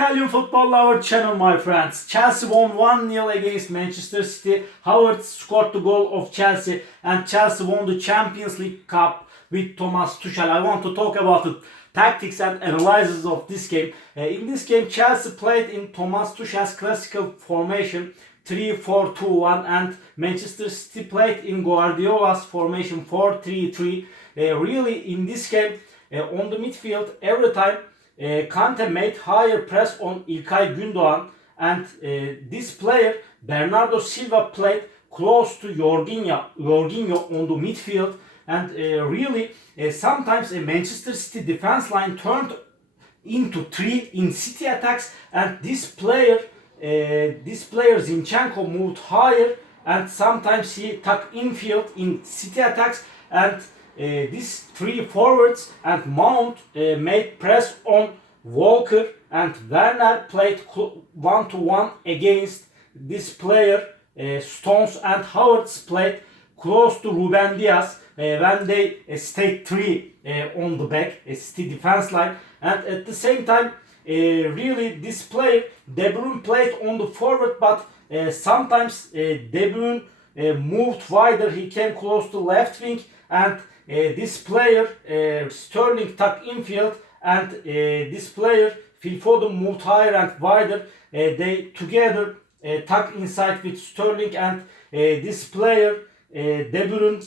Italian Football Lover channel, my friends. Chelsea won 1-0 against Manchester City. Havertz scored the goal of Chelsea and Chelsea won the Champions League Cup with Thomas Tuchel. I want to talk about the tactics and analysis of this game. In this game, Chelsea played in Thomas Tuchel's classical formation 3-4-2-1 and Manchester City played in Guardiola's formation 4-3-3. Really, in this game, on the midfield, every time Kante made higher press on İlkay Gündoğan, and this player Bernardo Silva played close to Jorginho on the midfield, and really sometimes a Manchester City defense line turned into three in City attacks, and this player Zinchenko moved higher and sometimes he tucked infield in City attacks, and these three forwards and Mount made press on Walker, and Werner played 1-to-1 against this player. Stones and Havertz played close to Ruben Dias when they stayed three on the back, City defense line, and at the same time really this player De Bruyne played on the forward, but sometimes De Bruyne moved wider, he came close to left wing, and this player Sterling tucked infield, and this player Phil Foden moved higher and wider. They together tucked inside with Sterling, and this player De Bruyne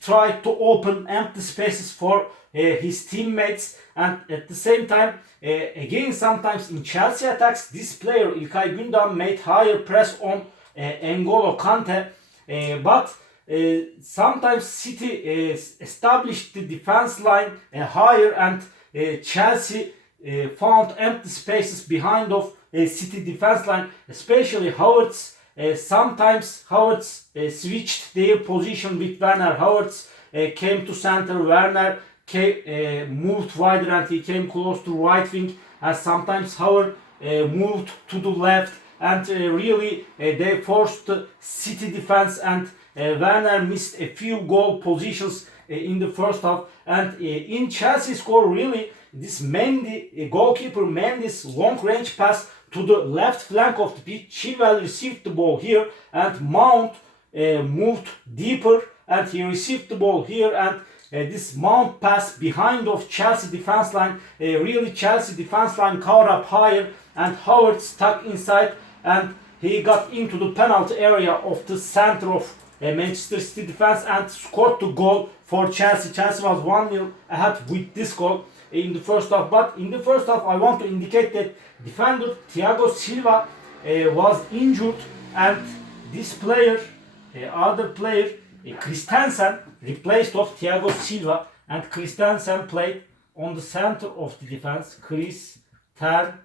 tried to open empty spaces for his teammates, and at the same time again sometimes in Chelsea attacks this player İlkay Gündoğan made higher press on N'Golo Kante, but sometimes City established the defense line higher, and Chelsea found empty spaces behind of City defense line, especially Havertz. Sometimes Havertz switched their position with Werner. Havertz came to center, Werner moved wider and he came close to right wing, and sometimes Havertz moved to the left, and really they forced the City defense, and Werner missed a few goal positions in the first half, and in Chelsea score really this Mendy, goalkeeper Mendy's long range pass to the left flank of the pitch. Chilwell received the ball here and Mount moved deeper and he received the ball here, and this Mount pass behind of Chelsea defense line, really Chelsea defense line covered up higher, and Howard stuck inside and he got into the penalty area of the center of Manchester City defense and scored the goal for Chelsea. Chelsea was 1-0 ahead with this goal in the first half, but in the first half I want to indicate that defender Thiago Silva was injured, and this player, other player Christensen replaced of Thiago Silva, and Christensen played on the center of the defense. Christensen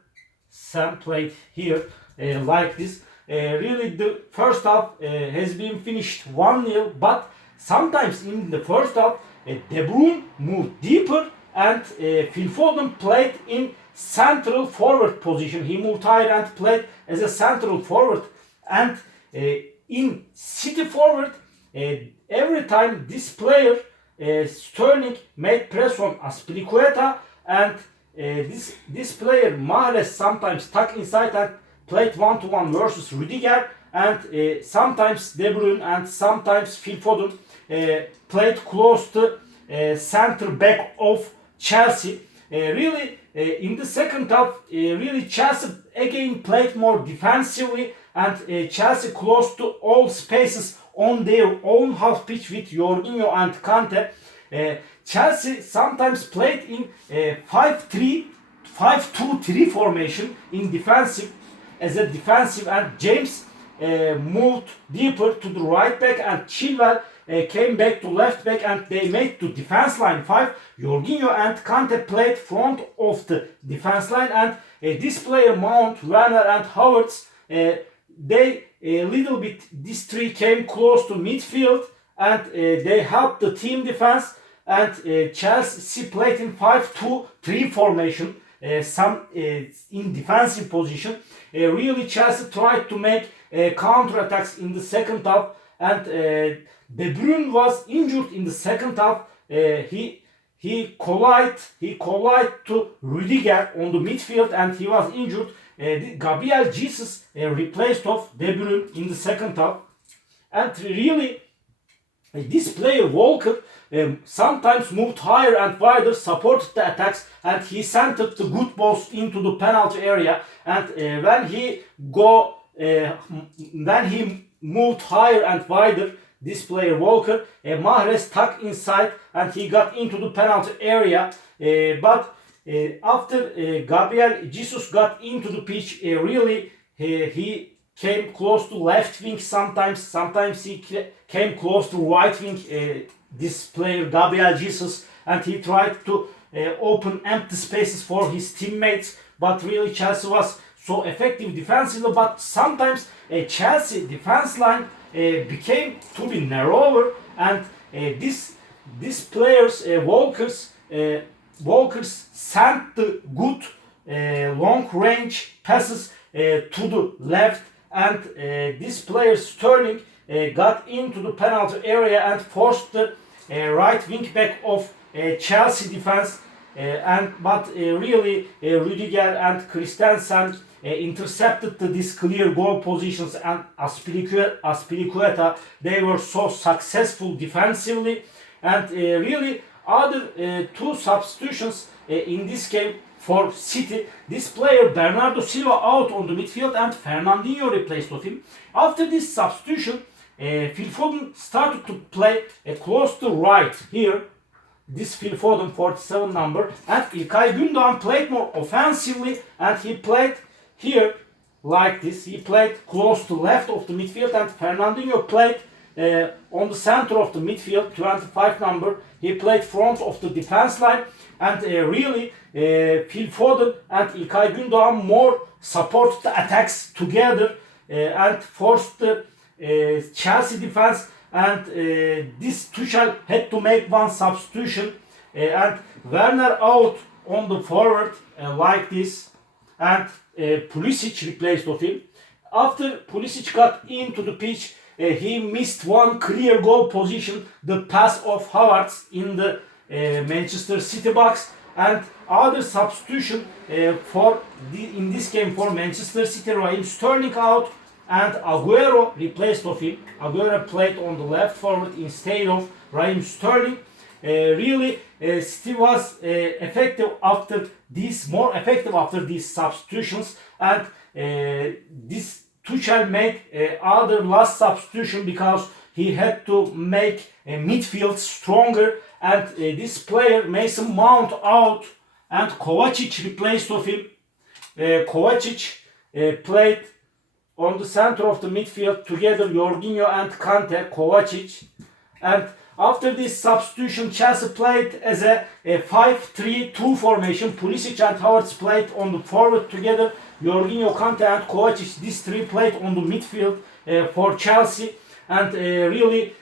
played here like this. Really the first half has been finished 1-0, but sometimes in the first half De Bruyne moved deeper and Phil Foden played in central forward position. He moved higher and played as a central forward, and in City forward every time this player Sterling made press on Azpilicueta, and this player Mahrez sometimes tucked inside and played 1-to-1 versus Rüdiger, and sometimes De Bruyne and sometimes Phil Foden played close to center back of Chelsea. Really in the second half really Chelsea again played more defensively, and Chelsea close to all spaces on their own half pitch with Jorginho and Kante. Chelsea sometimes played in 5-2-3 formation in defensive, as a defensive, and James moved deeper to the right back and Chilwell came back to left back, and they made to defense line 5. Jorginho and Kante played front of the defense line, and this player Mount, Werner and Havertz, they a little bit, these three came close to midfield and they helped the team defense, and Chelsea played in 5-2-3 formation, some in defensive position. Really Chelsea tried to make counter attacks in the second half, and De Bruyne was injured in the second half. He collided to Rüdiger on the midfield and he was injured. Gabriel Jesus replaced of De Bruyne in the second half. And really, this player Walker sometimes moved higher and wider, supported the attacks, and he centered the good balls into the penalty area. And when he moved higher and wider, this player Walker, Mahrez tucked inside and he got into the penalty area. But after Gabriel Jesus got into the pitch, really he came close to left wing sometimes he came close to right wing, this player Gabriel Jesus, and he tried to open empty spaces for his teammates, but really Chelsea was so effective defensively, but sometimes Chelsea defense line became to be narrower, and this players Walkers sent the good long range passes to the left, and this player Sterling got into the penalty area and forced the right wing back of Chelsea defense, but really Rudiger and Christensen intercepted these clear goal positions, and Azpilicueta, they were so successful defensively. And really other two substitutions in this game for City. This player Bernardo Silva out on the midfield and Fernandinho replaced with him. After this substitution, Phil Foden started to play close to right here. This Phil Foden, 47 number, and İlkay Gündoğan played more offensively, and he played here like this. He played close to left of the midfield, and Fernandinho played on the center of the midfield, 25 number. He played front of the defense line, and really Phil Foden and İlkay Gündoğan more supported the attacks together and forced the Chelsea defense. And this Tuchel had to make one substitution, and Werner out on the forward like this, and Pulisic replaced of him. After Pulisic got into the pitch, he missed one clear goal position, the pass of Havertz in the Manchester City box. And other substitution in this game for Manchester City, Raheem Sterling out and Agüero replaced of him. Agüero played on the left forward instead of Raheem Sterling. Really, City was more effective after these substitutions, and this Tuchel made other last substitution because he had to make midfield stronger, and this player Mason Mount out and Kovacic replaced of him. Kovacic played on the center of the midfield together Jorginho and Kante, Kovacic. And after this substitution, Chelsea played as a 5-3-2 formation. Pulisic and Havertz played on the forward together. Jorginho, Kante and Kovacic, these three played on the midfield for Chelsea. And really,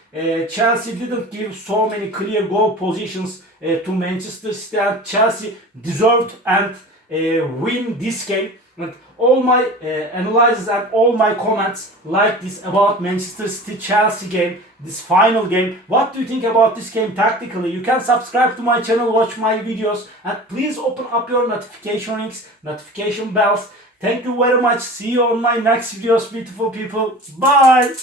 Chelsea didn't give so many clear goal positions to Manchester City, and Chelsea deserved and win this game. And all my analysis and all my comments like this about Manchester City Chelsea game, this final game. What do you think about this game tactically? You can subscribe to my channel, watch my videos, and please open up your notification rings, notification bells. Thank you very much. See you on my next videos, beautiful people. Bye.